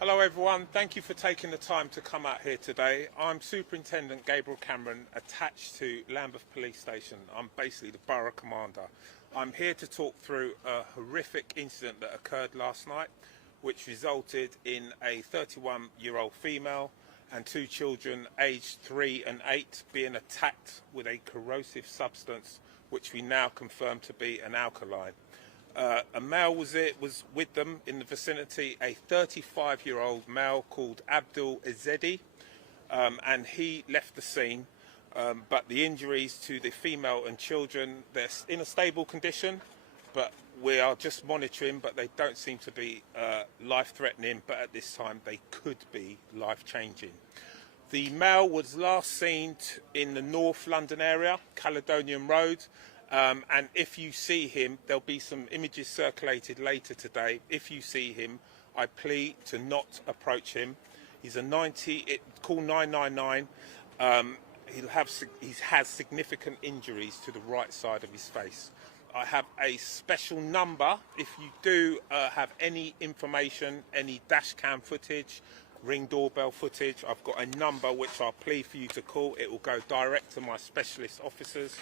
Hello everyone, thank you for taking the time to come out here today. I'm Superintendent Gabriel Cameron, attached to Lambeth Police Station. I'm basically the Borough Commander. I'm here to talk through a horrific incident that occurred last night, which resulted in a 31-year-old female and two children aged 3 and 8 being attacked with a corrosive substance which we now confirm to be an alkaline. A male was with them in the vicinity, a 35-year-old male called Abdul Ezedi, and he left the scene, but the injuries to the female and children, they're in a stable condition, but we are just monitoring, but they don't seem to be life-threatening, but at this time they could be life-changing. The male was last seen in the North London area, Caledonian Road, and if you see him, there'll be some images circulated later today. If you see him, I plead to not approach him. He's a 90, call 999. He has significant injuries to the right side of his face. I have a special number. If you do have any information, any dash cam footage, ring doorbell footage, I've got a number which I'll plead for you to call. It will go direct to my specialist officers,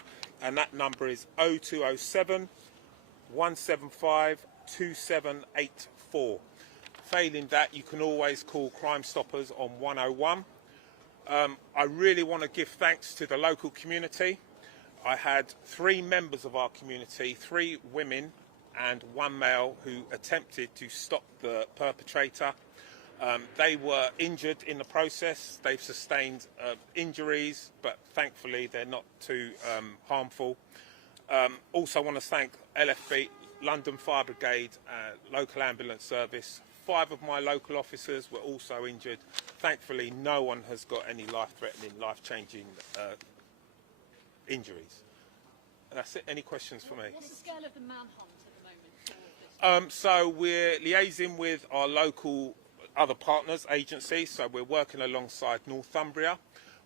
and that number is 0207 175 2784. Failing that, you can always call Crime Stoppers on 101. I really want to give thanks to the local community. I had 3 members of our community, 3 women and 1 male, who attempted to stop the perpetrator. They were injured in the process. They've sustained injuries, but thankfully they're not too harmful. Also want to thank LFB, London Fire Brigade, local ambulance service. 5 of my local officers were also injured. Thankfully, no one has got any life-threatening, life-changing injuries. And that's it. Any questions for me? What's the scale of the manhunt at the moment? So we're liaising with our local other partners, agencies, so we're working alongside Northumbria.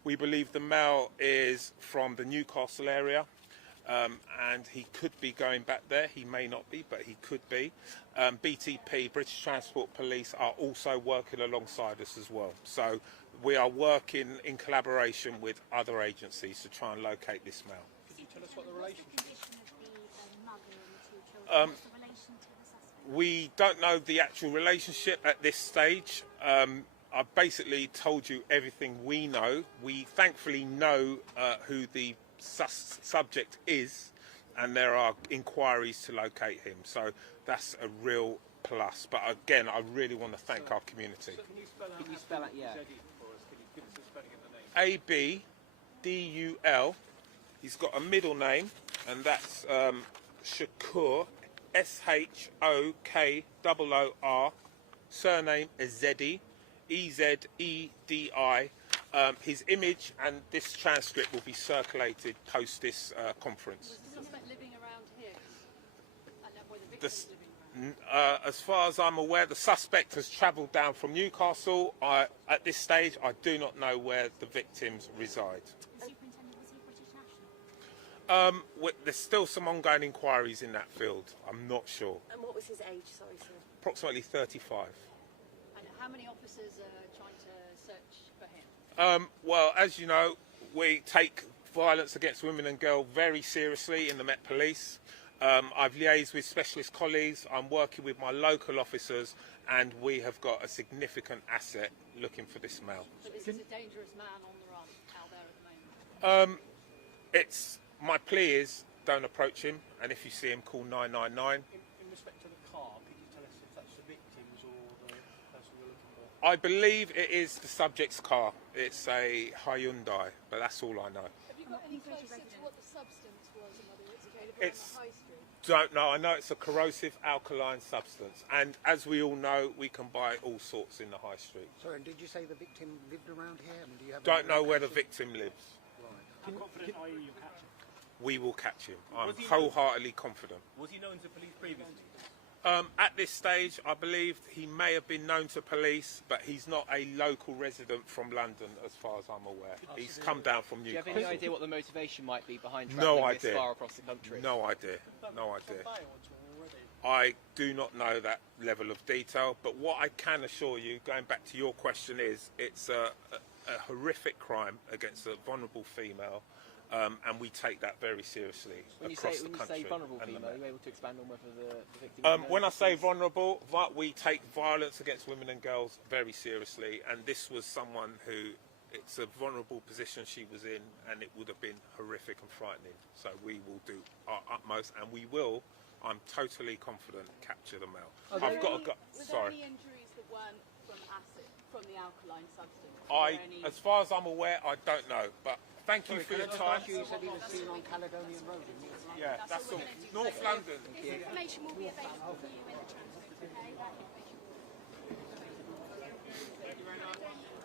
We believe the male is from the Newcastle area, and he could be going back there. He may not be, but he could be. BTP, British Transport Police, are also working alongside us as well. So we are working in collaboration with other agencies to try and locate this male. Could you tell us what the relationship is? We don't know the actual relationship at this stage. I've basically told you everything we know. We thankfully know who the subject is, and there are inquiries to locate him. So that's a real plus. But again, I really want to thank our community. So can you spell out, yeah. For us? Can you give us the spelling of the name? Abdul. He's got a middle name, and that's Shakur. Shokoor, surname Ezedi, Ezedi. His image and this transcript will be circulated post this conference. Was the suspect living around here? Where the victim was living around? As far as I'm aware, the suspect has travelled down from Newcastle. At this stage, I do not know where the victims reside. There's still some ongoing inquiries in that field. I'm not sure. And what was his age, sorry, sir? Approximately 35. And how many officers are trying to search for him? Well, as you know, we take violence against women and girls very seriously in the Met Police. I've liaised with specialist colleagues. I'm working with my local officers, and we have got a significant asset looking for this male. So is this a dangerous man on the run out there at the moment? My plea is don't approach him, and if you see him, call 999. In respect to the car, could you tell us if that's the victim's or the person you're looking for? I believe it is the subject's car. It's a Hyundai, but that's all I know. Have you got any closer to what the substance was and whether it's available It's- on the high street? Don't know. I know it's a corrosive alkaline substance, and as we all know, we can buy all sorts in the high street. Sorry, and did you say the victim lived around here? And do you have Don't know where the victim lives. How confident are you catch him? We will catch him. I'm Was he- wholeheartedly confident. Was he known to police previously? At this stage, I believe he may have been known to police, but he's not a local resident from London, as far as I'm aware. He's come down from Do you have Newcastle. any idea what the motivation might be behind No travelling this idea. far across the country? No idea. No idea. On bail at all already? I do not know that level of detail, but what I can assure you, going back to your question, is it's a horrific crime against a vulnerable female, and we take that very seriously across the country. When you say vulnerable and the female, are Met. you able to expand on whether the victim... When I say vulnerable, we take violence against women and girls very seriously, and this was someone who, it's a vulnerable position she was in, and it would have been horrific and frightening. So we will do our utmost, and we will, I'm totally confident, capture the male. Was I've got there sorry. any injuries that weren't from acid, from the alkaline substance? As far as I'm aware, I don't know, but thank you for your time. You said he was seen on Caledonian Road in North London. Yeah, that's all. North London. This information will be available for you in the transcript, okay?